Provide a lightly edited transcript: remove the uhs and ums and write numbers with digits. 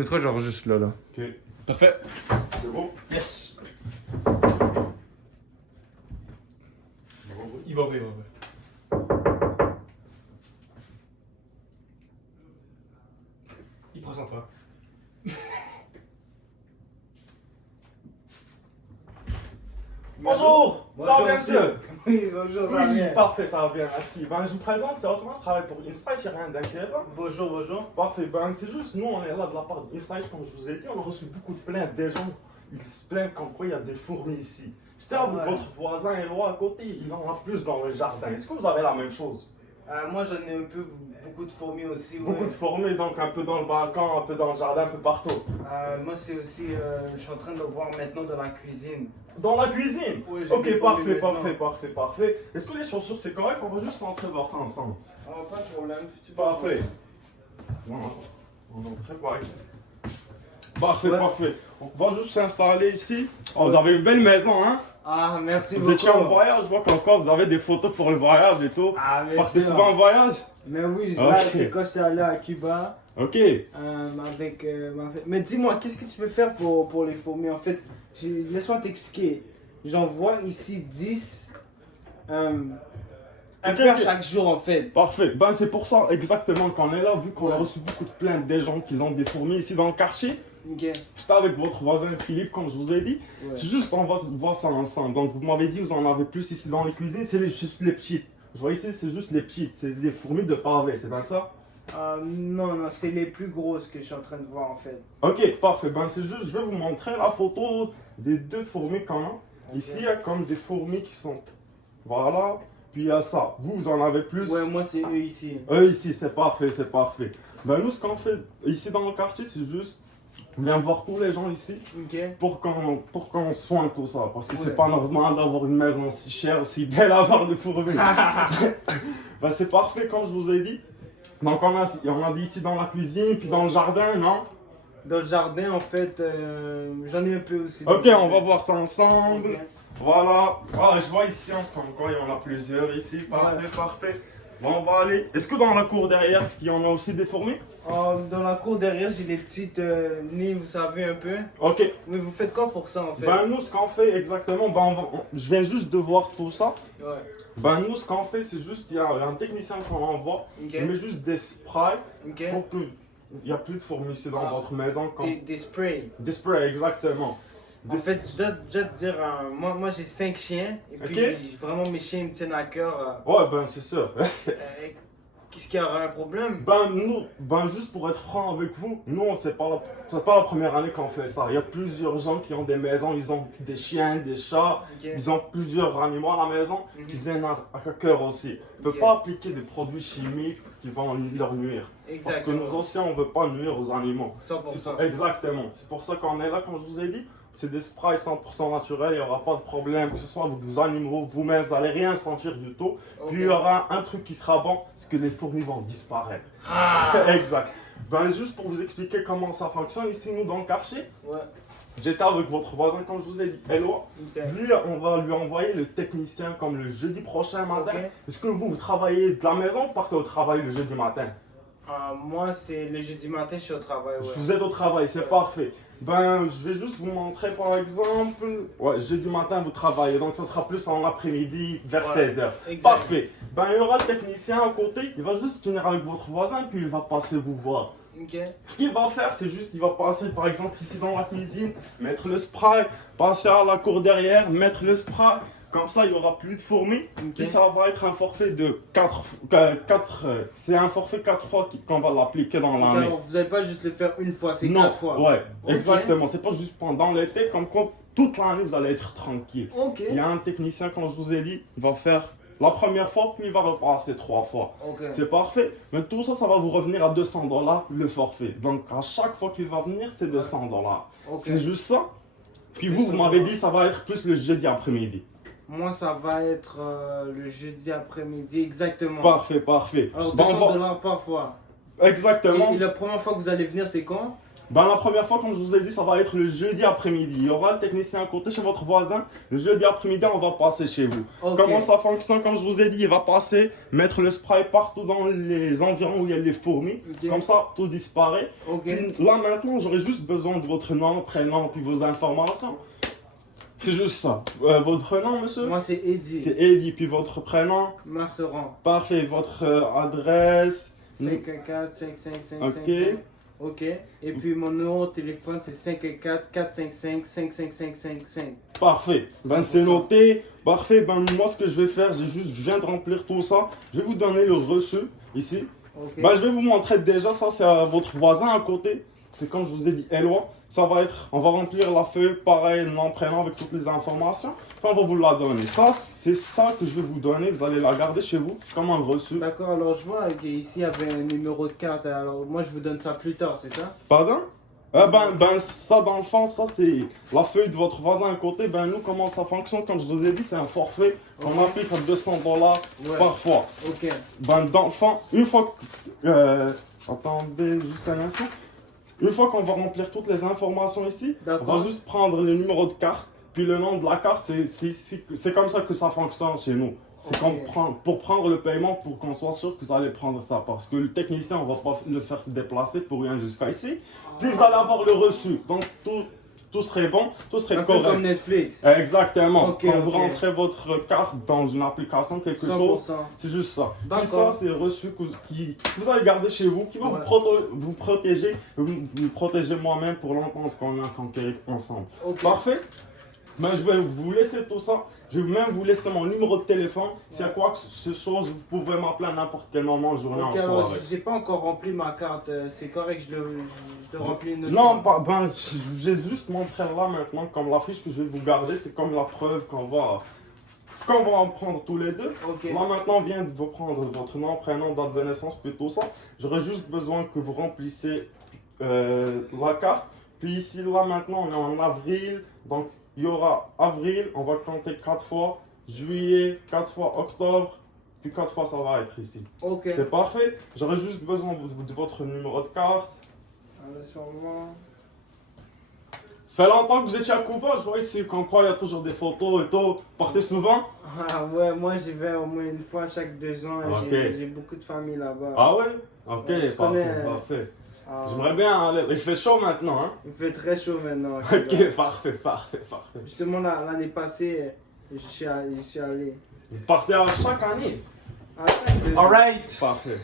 Je mettrai genre juste là. Ok, parfait. C'est bon? Yes! Il va ouvrir, il va ouvrir. Il prend son temps. Bonjour! Ça va bien, monsieur? Oui, bonjour, ça va Oui, bien. parfait, ça va bien, merci. Ben, je me présente, c'est Ottoman, je travaille pour Insight, j'ai rien d'inquiétant. Bonjour, bonjour. Parfait, ben, c'est juste, nous, on est là de la part d'Insight, comme je vous ai dit, on a reçu beaucoup de plaintes des gens. Ils se plaignent comme quoi il y a des fourmis ici. J'étais avec Ouais. votre voisin Éloi à côté, il en a plus dans le jardin. Est-ce que vous avez la même chose? Moi, j'en ai un peu beaucoup de fourmis aussi. Beaucoup ouais. de fourmis, donc un peu dans le balcon, un peu dans le jardin, un peu partout. Moi, c'est aussi, je suis en train de voir maintenant dans la cuisine. Dans la cuisine? Oui, j'ai Ok, des fourmis parfait. maintenant. Est-ce que les chaussures c'est correct? On va juste rentrer voir ça ensemble. Pas de problème. Parfait. On est très correct. Parfait, Ouais. parfait. On va juste s'installer ici. Oh, vous avez une belle maison, hein? Ah, merci Vous beaucoup. étiez en voyage, je vois qu'encore vous avez des photos pour le voyage et tout. Ah, mais Partez sûr. souvent en voyage? Mais oui, là, Ok. c'est quand j'étais allé à Cuba Ok. avec ma fête. Mais dis-moi, qu'est-ce que tu peux faire pour les fourmis? En fait, laisse-moi t'expliquer. J'en vois ici 10. Un Ok, peu à ok. chaque jour, en fait. Parfait. Ben c'est pour ça exactement qu'on est là, vu qu'on a Ouais. reçu beaucoup de plaintes des gens qui ont des fourmis ici dans le quartier. Ok. J'étais avec votre voisin Philippe, comme je vous ai dit. Ouais. C'est juste, on va voir ça ensemble. Donc, vous m'avez dit, vous en avez plus ici dans les cuisines, c'est juste les petites. Je vois ici, c'est juste les petites. C'est des fourmis de pavé, c'est bien ça? Non, c'est les plus grosses que je suis en train de voir, en fait. Ok, parfait. Ben, c'est juste, je vais vous montrer la photo des deux fourmis qu'on a. Ok. Ici, il y a comme des fourmis qui sont. Voilà. Puis il y a ça. Vous en avez plus. Ouais, moi, c'est eux ici. Eux ici, c'est parfait, c'est parfait. Ben, nous, ce qu'on fait ici dans le quartier, c'est juste. On vient voir tous les gens ici. Ok. Pour qu'on soigne tout ça. Parce que Ouais. c'est pas normal d'avoir une maison si chère, si belle à avoir de fourmis. Ben, c'est parfait, comme je vous ai dit. Donc, on a dit ici dans la cuisine, puis dans le jardin, non? Dans le jardin, en fait, j'en ai un peu aussi. Ok, on va voir ça ensemble. Ok. Voilà. Ah, je vois ici, hein, comme quoi il y en a plusieurs ici. Parfait, Ouais. parfait. Bon, on va aller. Est-ce que dans la cour derrière, est-ce qu'il y en a aussi des fourmis? Dans la cour derrière, j'ai des petites nids, vous savez, un peu. Ok. Mais vous faites quoi pour ça, en fait? Ben, nous, ce qu'on fait exactement, je viens juste de voir tout ça. Ouais. Ben, nous, ce qu'on fait, c'est juste, il y a un technicien qu'on envoie. Ok. Il met juste des sprays Ok. pour que il n'y a plus de fourmis ici dans Ah. votre maison. Des sprays. Des sprays, exactement. En fait, je dois te dire, moi j'ai 5 chiens. Et puis, Ok. vraiment, mes chiens me tiennent à cœur. Ouais, ben, c'est sûr. Qu'est-ce qu'il y aura un problème? Ben, juste pour être franc avec vous, nous, c'est pas la première année qu'on fait ça. Il y a plusieurs gens qui ont des maisons, ils ont des chiens, des chats, Ok. ils ont plusieurs animaux à la maison, Mhm. qui viennent à cœur aussi. On ne peut Ok. pas appliquer des produits chimiques qui vont leur nuire. Parce que Exactement. nous aussi, on ne veut pas nuire aux animaux. 100%. Exactement. C'est pour ça qu'on est là, comme je vous ai dit. C'est des sprays 100% naturels, il n'y aura pas de problème, que ce soit avec vos animaux, vous-même, vous n'allez rien sentir du tout. Ok. Puis il y aura un truc qui sera bon, c'est que les fourmis vont disparaître. Ah! Exact. Ben juste pour vous expliquer comment ça fonctionne, ici nous dans le quartier, Ouais. j'étais avec votre voisin comme je vous ai dit, Eloi. Ok. Lui, on va lui envoyer le technicien comme le jeudi prochain matin. Ok. Est-ce que vous travaillez de la maison ou vous partez au travail le jeudi matin? Moi, c'est le jeudi matin, je suis au travail. Ouais. Vous êtes au travail, c'est parfait. Ben, je vais juste vous montrer par exemple. Ouais, jeudi matin vous travaillez, donc ça sera plus en après-midi vers Ouais. 16h. Exact. Parfait. Ben, il y aura le technicien à côté, il va juste venir avec votre voisin, puis il va passer vous voir. Ok. Ce qu'il va faire, c'est juste, il va passer par exemple ici dans la cuisine, mettre le spray, passer à la cour derrière, mettre le spray. Comme ça, il n'y aura plus de fourmis. Ok. Puis ça va être un forfait de 4. C'est un forfait 4 fois qu'on va l'appliquer dans Donc, l'année. alors, vous n'allez pas juste le faire une fois, c'est Non, 4 fois. ouais, Ok. exactement. C'est pas juste pendant l'été, comme quoi toute l'année vous allez être tranquille. Ok. Il y a un technicien, comme je vous ai dit, il va faire la première fois, puis il va repasser 3 fois. Ok. C'est parfait. Mais tout ça, ça va vous revenir à 200 $ le forfait. Donc à chaque fois qu'il va venir, c'est 200 $. Ok. C'est juste ça. Puis vous, vous 200 m'avez $. dit ça va être plus le jeudi après-midi. Moi, ça va être le jeudi après-midi, exactement. Parfait, parfait. Alors, Bon, 200 on va- $ par fois. Exactement. Et la première fois que vous allez venir, c'est quand? Ben, la première fois, comme je vous ai dit, ça va être le jeudi après-midi. Il y aura le technicien à côté chez votre voisin. Le jeudi après-midi, on va passer chez vous. Ok. Comment ça fonctionne? Comme je vous ai dit, il va passer, mettre le spray partout dans les environs où il y a les fourmis. Ok. Comme ça, tout disparaît. Ok. Puis là, maintenant, j'aurai juste besoin de votre nom, prénom, puis vos informations. C'est juste ça. Votre nom, monsieur? Moi, c'est Eddie. C'est Eddie, puis votre prénom? Marceran. Parfait. Votre adresse? 514 5555. Ok. Ok. Et puis mon numéro de téléphone, c'est 514 455 55555. Parfait. Ben, c'est noté. Parfait. Ben, moi, ce que je vais faire, je viens de remplir tout ça. Je vais vous donner le reçu ici. Ok. Ben, je vais vous montrer déjà. Ça, c'est à votre voisin à côté. C'est comme je vous ai dit, Eloi. Ça va être, on va remplir la feuille, pareil, nom, prénom, avec toutes les informations. Puis on va vous la donner. Ça, c'est ça que je vais vous donner. Vous allez la garder chez vous. C'est comme un reçu. D'accord, alors je vois qu'ici il y avait un numéro de carte. Alors moi, je vous donne ça plus tard, c'est ça? Pardon? Ça, dans le fond, ça, c'est la feuille de votre voisin à côté. Ben, nous, comment ça fonctionne? Comme je vous ai dit, c'est un forfait qu'on applique à $200 Ouais. parfois. Ok. Ben, dans le fond, une fois que. Attendez juste un instant. Une fois qu'on va remplir toutes les informations ici, on D'accord. va juste prendre le numéro de carte, puis le nom de la carte. C'est comme ça que ça fonctionne chez nous. C'est Ok. qu'on prend, pour prendre le paiement, pour qu'on soit sûr que vous allez prendre ça. Parce que le technicien, on va pas le faire se déplacer pour rien jusqu'à ici. Puis vous allez avoir le reçu. Donc tout serait bon, tout serait Un peu correct. comme Netflix. Exactement. Ok, Quand vous ok. rentrez votre carte dans une application, quelque chose, 100%. c'est juste ça. D'accord. Puis ça, c'est le reçu que vous allez garder chez vous, qui va Ouais. vous protéger, vous protéger moi-même pour l'entente qu'on a conquérir ensemble. Ok. Parfait. Ben, je vais vous laisser tout ça. Je vais même vous laisser mon numéro de téléphone. S'il y a quoi que ce soit, vous pouvez m'appeler à n'importe quel moment, journée, Ok, en alors soirée. j'ai pas encore rempli ma carte. C'est correct, je le remplis une autre Non, fois. j'ai juste montré là maintenant, comme la fiche que je vais vous garder, c'est comme la preuve qu'on va en prendre tous les deux. Ok. Là maintenant, on vient de vous prendre votre nom, prénom, date de naissance, puis tout ça. J'aurais juste besoin que vous remplissiez la carte. Puis ici, là maintenant, on est en avril, donc il y aura avril, on va compter 4 fois, juillet, 4 fois octobre, puis 4 fois ça va être ici. Ok. C'est parfait. J'aurais juste besoin de votre numéro de carte. Alors, sûrement. Ça fait longtemps que vous étiez à Cuba, je vois ici qu'on croit qu'il y a toujours des photos et tout. Partez souvent? Ah ouais, moi j'y vais au moins une fois chaque 2 ans. Ok. J'ai beaucoup de famille là-bas. Ah ouais? Ok, Ouais, je parfait, connais. parfait. Ah, J'aimerais bien aller. Il fait chaud maintenant, hein? il fait très chaud maintenant. Ok, parfait, parfait, parfait. Justement, l'année passée, j'y suis allé. Vous partez à chaque année? À chaque 2 ans. Alright! Parfait.